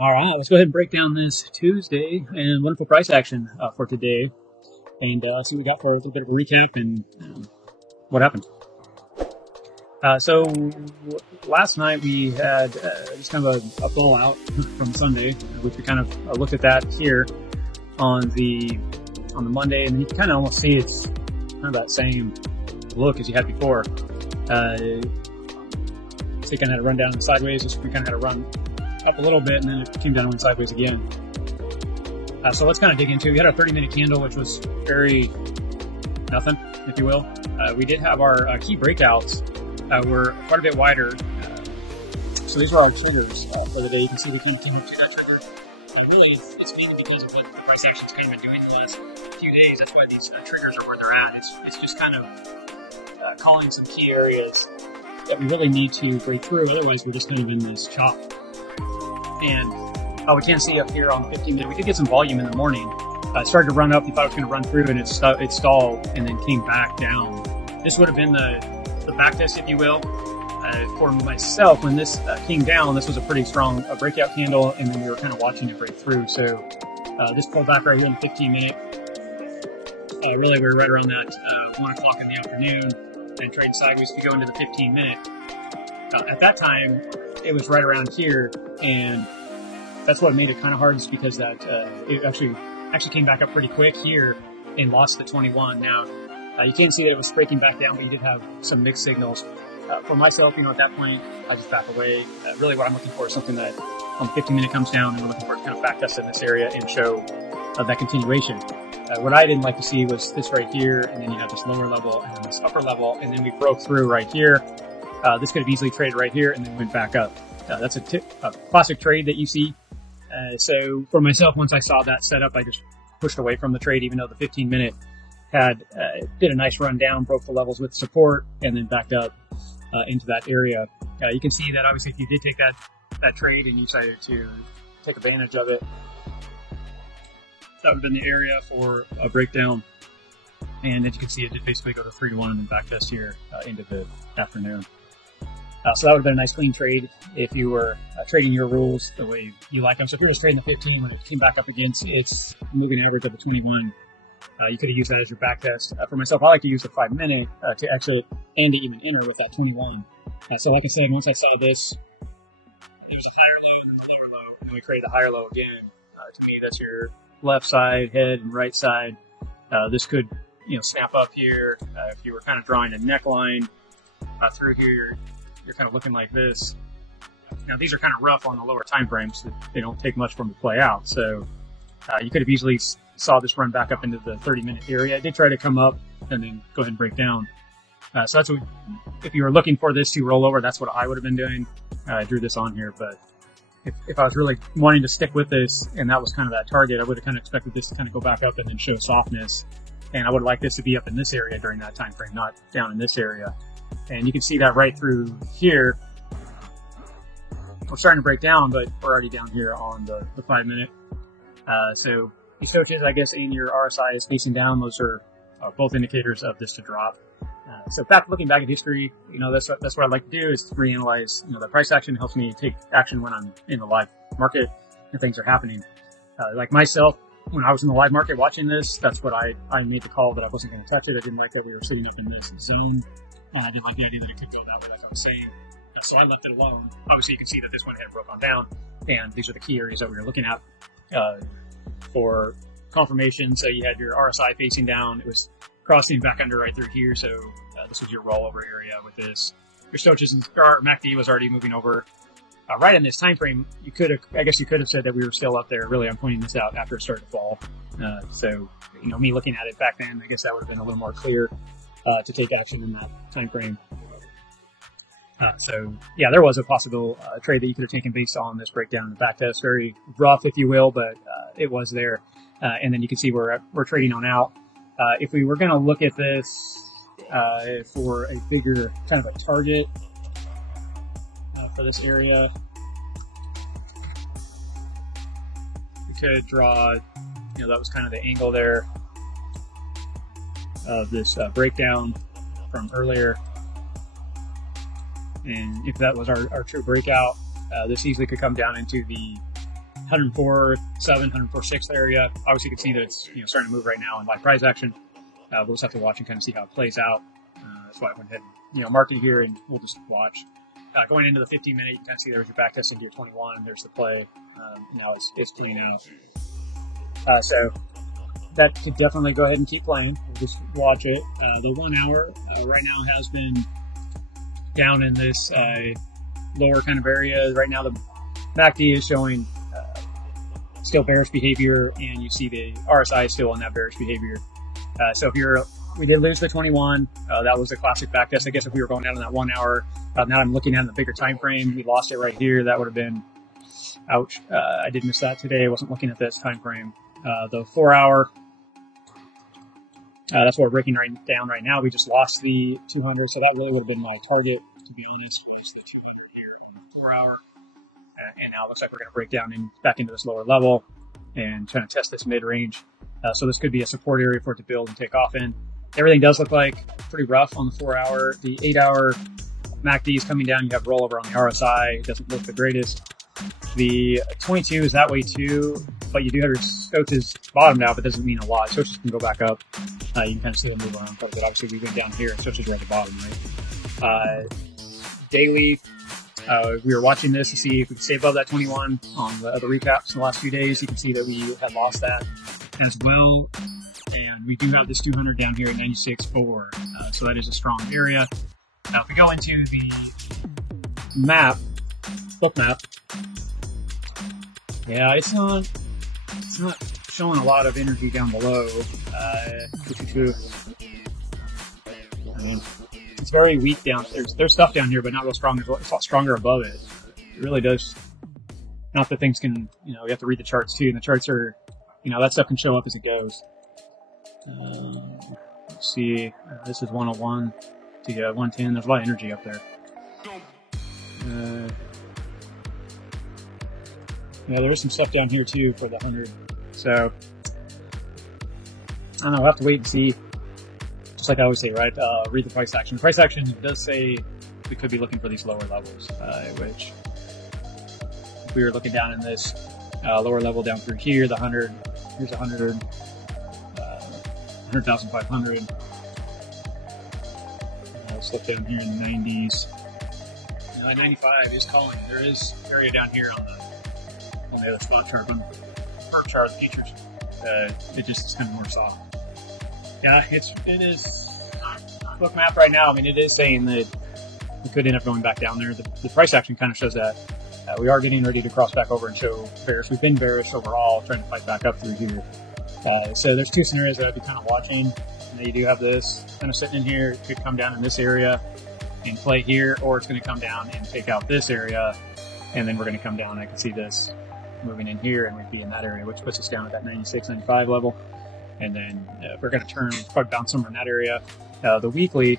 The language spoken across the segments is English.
All right, let's go ahead and break down this Tuesday and wonderful price action for today, and see what we got for a little bit of a recap and what happened. So last night we had just kind of a fallout from Sunday, which we kind of looked at that here on the Monday, and you can kind of almost see it's kind of that same look as you had before. So you kind of had a run down and sideways. We kind of had a run up a little bit, and then it came down and went sideways again. So let's kind of dig into. We had our 30-minute candle, which was very nothing, if you will. We did have our key breakouts were quite a bit wider. So these were our triggers for the day. You can see we kind of came up to that trigger. And really, it's mainly because of what the price action's kind of been doing the last few days. That's why these triggers are where they're at. It's just kind of calling some key areas that we really need to break through. Otherwise, we're just kind of in this chop. And we can see up here on the 15 minute, we did get some volume in the morning. It started to run up. You thought it was going to run through, and it stalled and then came back down. This would have been the back test, if you will. For myself, when this came down, this was a pretty strong breakout candle, and then we were kind of watching it break through. So this pulled back right here in the 15 minute. Really, we were right around that 1 o'clock in the afternoon, then trading sideways. If you go into the 15 minute, at that time, it was right around here, and that's what made it kind of hard, is because that it actually came back up pretty quick here and lost the 21. Now, you can see that it was breaking back down, but you did have some mixed signals. For myself, at that point, I just back away. Really what I'm looking for is something that on the 15 minute comes down, and we're looking for to kind of back test in this area and show that continuation. What I didn't like to see was this right here, and then you have this lower level and then this upper level, and then we broke through right here. This could have easily traded right here and then went back up. That's a classic trade that you see. So for myself, once I saw that setup, I just pushed away from the trade, even though the 15 minute did a nice run down, broke the levels with support, and then backed up into that area. You can see that obviously if you did take that trade and you decided to take advantage of it, that would have been the area for a breakdown. And as you can see, it did basically go to 3-1 and then back test here into the afternoon. So that would have been a nice clean trade if you were trading your rules the way you like them. So if you were trading the 15, when it came back up against its moving average of the 21, you could have used that as your back test. For myself, I like to use the 5 minute to exit and to even enter with that 21. So like I said, once I saw this, it was a higher low and then the lower low, and then we created the higher low again. To me, that's your left side, head, and right side. This could, snap up here. If you were kind of drawing a neckline through here, you're kind of looking like this. Now, these are kind of rough on the lower time frames. They don't take much for them to play out. So you could have easily saw this run back up into the 30-minute area. It did try to come up and then go ahead and break down. So that's what, if you were looking for this to roll over, that's what I would have been doing. I drew this on here, but if I was really wanting to stick with this and that was kind of that target, I would have kind of expected this to kind of go back up and then show softness. And I would like this to be up in this area during that time frame, not down in this area. And you can see that right through here. We're starting to break down, but we're already down here on the 5 minute. So your Stochastics, I guess, and your RSI is facing down. Those are both indicators of this to drop. So looking back at history, that's what I like to do, is to reanalyze, the price action. Helps me take action when I'm in the live market and things are happening. Like myself, when I was in the live market watching this, that's what I made the call that I wasn't going to touch it. I didn't like that we were sitting up in this zone. I didn't like the idea that it could go that way, as I was saying. So I left it alone. Obviously, you can see that this went ahead and broke on down, and these are the key areas that we were looking at for confirmation. So you had your RSI facing down. It was crossing back under right through here. So this was your rollover area with this. Your Stochastics or MACD was already moving over right in this time frame. I guess you could have said that we were still up there. Really, I'm pointing this out after it started to fall. So me looking at it back then, I guess that would have been a little more clear to take action in that time frame. So yeah, there was a possible trade that you could have taken based on this breakdown in the back test. Very rough, if you will, but it was there. And then you can see we're trading on out. If we were going to look at this for a bigger kind of a target for this area, we could draw, that was kind of the angle there of this breakdown from earlier. And if that was our true breakout, this easily could come down into the 104.7, 104.6 area. Obviously, you can see that it's starting to move right now in live price action. We'll just have to watch and kind of see how it plays out. That's why I went ahead and marked it here, and we'll just watch. Going into the 15-minute, you can kind of see there's your back testing to your 21. There's the play. Now it's playing out. So that could definitely go ahead and keep playing. We'll just watch it. The 1 hour right now has been down in this lower kind of area. Right now, the MACD is showing still bearish behavior, and you see the RSI is still on that bearish behavior. So if we did lose the 21. That was a classic back test. I guess if we were going down in that 1 hour, now I'm looking at the bigger time frame. We lost it right here. That would have been, ouch. I did miss that today. I wasn't looking at this time frame. The 4 hour, that's what we're breaking down right now. We just lost the 200, so that really would have been my target, to be honest. Lost the 200 here in the 4 hour. And now it looks like we're going to break down back into this lower level and trying to test this mid-range. So this could be a support area for it to build and take off in. Everything does look like pretty rough on the 4 hour. The 8 hour MACD is coming down. You have rollover on the RSI. It doesn't look the greatest. The 22 is that way too, but you do have your Stoch's bottomed out, but doesn't mean a lot. Stoch's can go back up. You can kind of see them move around, but obviously we went down here and Stoch's right at the bottom, right? Daily, we were watching this to see if we could stay above that 21 on the other recaps in the last few days. You can see that we had lost that as well. And we do have this 200 down here at 96.4. So that is a strong area. Now, if we go into the book map, yeah, it's not showing a lot of energy down below. I mean, it's very weak down. There's stuff down here, but not real strong. It's a lot stronger above it. It really does. Not that things can, you have to read the charts too, and the charts are, that stuff can show up as it goes. Let's see. This is 101 to 110. There's a lot of energy up there. There is some stuff down here too for the 100. So I don't know. We'll have to wait and see. Just like I always say, right? Read the price action. The price action does say we could be looking for these lower levels, which if we were looking down in this lower level down through here, the 100. Here's 100. 100,500. Let's look down here in the 90s. 95 is calling. There is area down here on the other spot chart, on the chart features. It just is kind of more soft. Yeah, it is book map right now. I mean, it is saying that we could end up going back down there. The price action kind of shows that we are getting ready to cross back over and show bearish. We've been bearish overall, trying to fight back up through here. So there's two scenarios that I'd be kind of watching. You do have this kind of sitting in here. It could come down in this area and play here, or it's going to come down and take out this area, and then we're going to come down. I can see this moving in here, and we'd be in that area, which puts us down at that 96, 95 level. And then we're going to turn, probably bounce somewhere in that area. The weekly,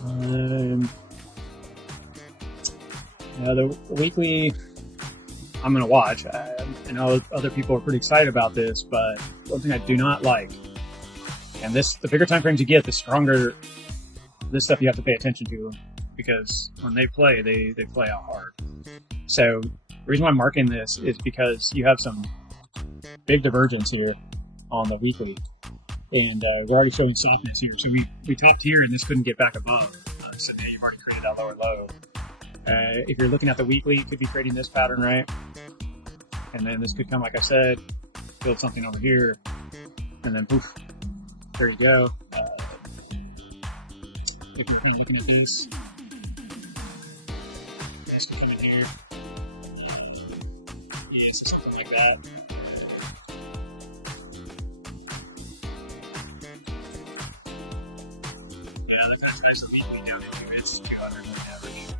the weekly, I'm going to watch. I know other people are pretty excited about this, but one thing I do not like, and the bigger time frames you get, the stronger this stuff you have to pay attention to, because when they play, they play out hard. So the reason why I'm marking this is because you have some big divergence here on the weekly, and we're already showing softness here. So we topped here, and this couldn't get back above. So now you've already created that lower low. If you're looking at the weekly, it could be creating this pattern, right? And then this could come, like I said, build something over here, and then poof, there you go. We can keep looking at these. This can come in here. Yeah, so something like that. The time price will be down into its 200 moving average.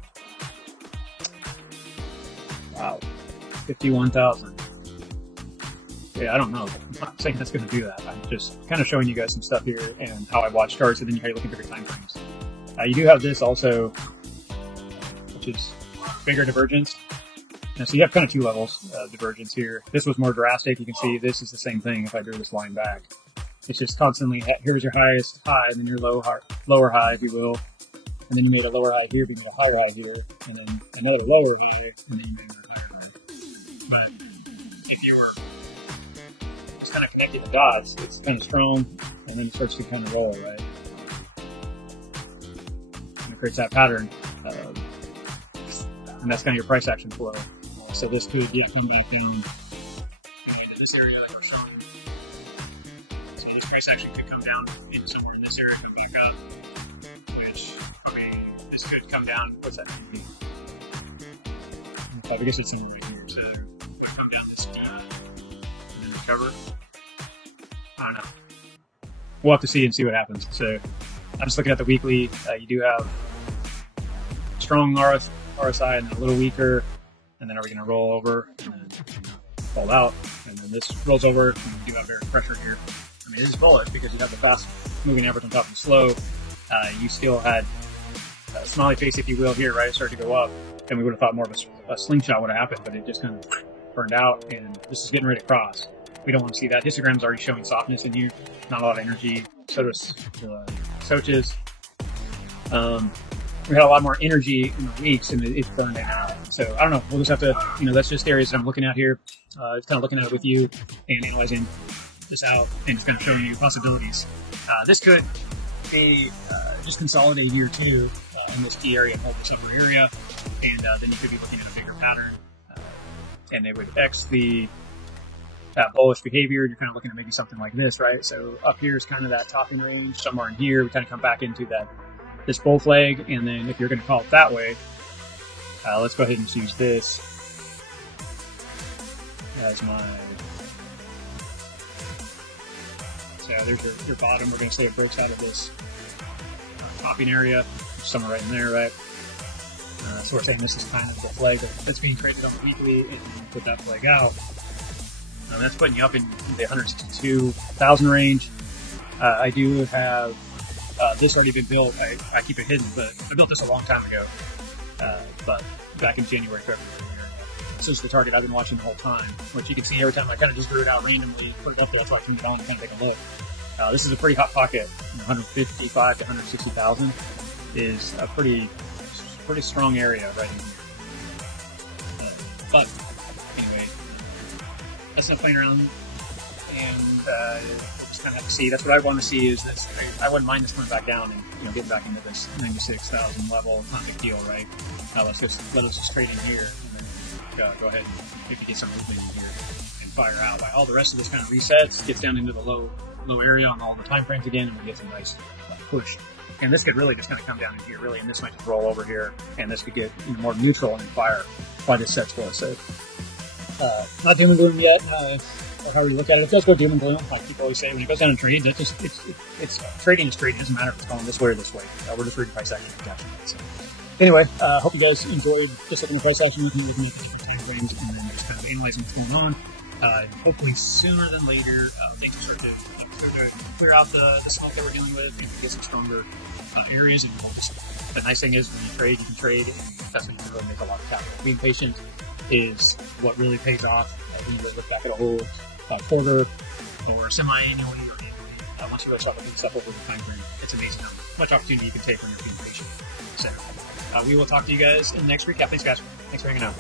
Wow, 51,000. Yeah, I don't know. I'm not saying that's going to do that. I'm just kind of showing you guys some stuff here and how I watch charts, and then how you look at bigger time frames. You do have this also, which is bigger divergence. So you have kind of two levels of divergence here. This was more drastic. You can see this is the same thing if I drew this line back. It's just constantly, here's your highest high, and then your lower high, if you will. And then you made a lower high here, but you made a higher high here, and then another lower here, and then you made another higher high. But if you were just kind of connecting the dots, it's kind of strong, and then it starts to kind of roll, right? And it creates that pattern, and that's kind of your price action flow. So this could come back down into this area that we're showing. So this price action could come down into somewhere in this area, come back up, which probably this could come down. What's that? I guess it's somewhere right here. So it would come down this deep and then recover. I don't know. We'll have to see and see what happens. So I'm just looking at the weekly. You do have strong RSI and then a little weaker, and then are we going to roll over and then fall out, and then this rolls over, and you do have very pressure here. I mean, it is bullish because you have the fast moving average on top of the slow. You still had a smiley face, if you will, here, right? It started to go up, and we would have thought more of a slingshot would have happened, but it just kind of burned out, and this is getting ready to cross. We don't want to see that. Histogram's already showing softness in here, not a lot of energy. So does Soches. We had a lot more energy in the weeks, and it burned out. So I don't know. We'll just have to, that's just areas that I'm looking at here. It's kind of looking at it with you and analyzing this out, and just kind of showing you possibilities. This could be just consolidate here too in this key area and hold this upper area, and then you could be looking at a bigger pattern, and they would X the bullish behavior. You're kind of looking at maybe something like this, right? So up here is kind of that top end range. Somewhere in here, we kind of come back into this bull flag, and then if you're going to call it that way, let's go ahead and just use this as my. So there's your bottom. We're going to say it breaks out of this topping area, somewhere right in there, right? So we're saying this is kind of the flag that's being traded on the weekly, and you put that flag out. That's putting you up in the 162,000 range. I do have this already been built. I keep it hidden, but I built this a long time ago. But back in January, February. This is the target I've been watching the whole time, which you can see every time I kind of just drew it out randomly, put it up there, that's why I turned it on and kind of take a look. This is a pretty hot pocket. 155 to 160,000 is a pretty strong area right in here. But anyway, that's not playing around, and we'll just kind of have to see. That's what I want to see is this. I wouldn't mind this coming back down and getting back into this 96,000 level. Not a big deal, right? Let us just trade in here, and then go ahead and maybe get some movement in here and fire out. While all the rest of this kind of resets, gets down into the low area on all the time frames again, and we get some nice push. And this could really just kind of come down in here, really, and this might just roll over here, and this could get more neutral and fire why this sets for us. So, not doom and gloom yet, or however you look at it. It does go doom and gloom, like people always say. When it goes down in trades, it's trading is trading. It doesn't matter if it's going this way or this way. We're just reading price action and catching it. So, anyway, hope you guys enjoyed just looking at price action. You can make different time frames and then just kind of analyzing what's going on. Hopefully sooner than later, things will start to clear out the smoke that we're dealing with, and get some stronger areas. And the nice thing is when you trade, you can trade, and that's when you can really make a lot of capital. Being patient is what really pays off. When you look back at a whole quarter or semi-annually or annually, once you really start looking stuff over the time frame, it's amazing how much opportunity you can take when you're being patient. So we will talk to you guys in the next recap. Thanks, guys. Thanks for hanging out.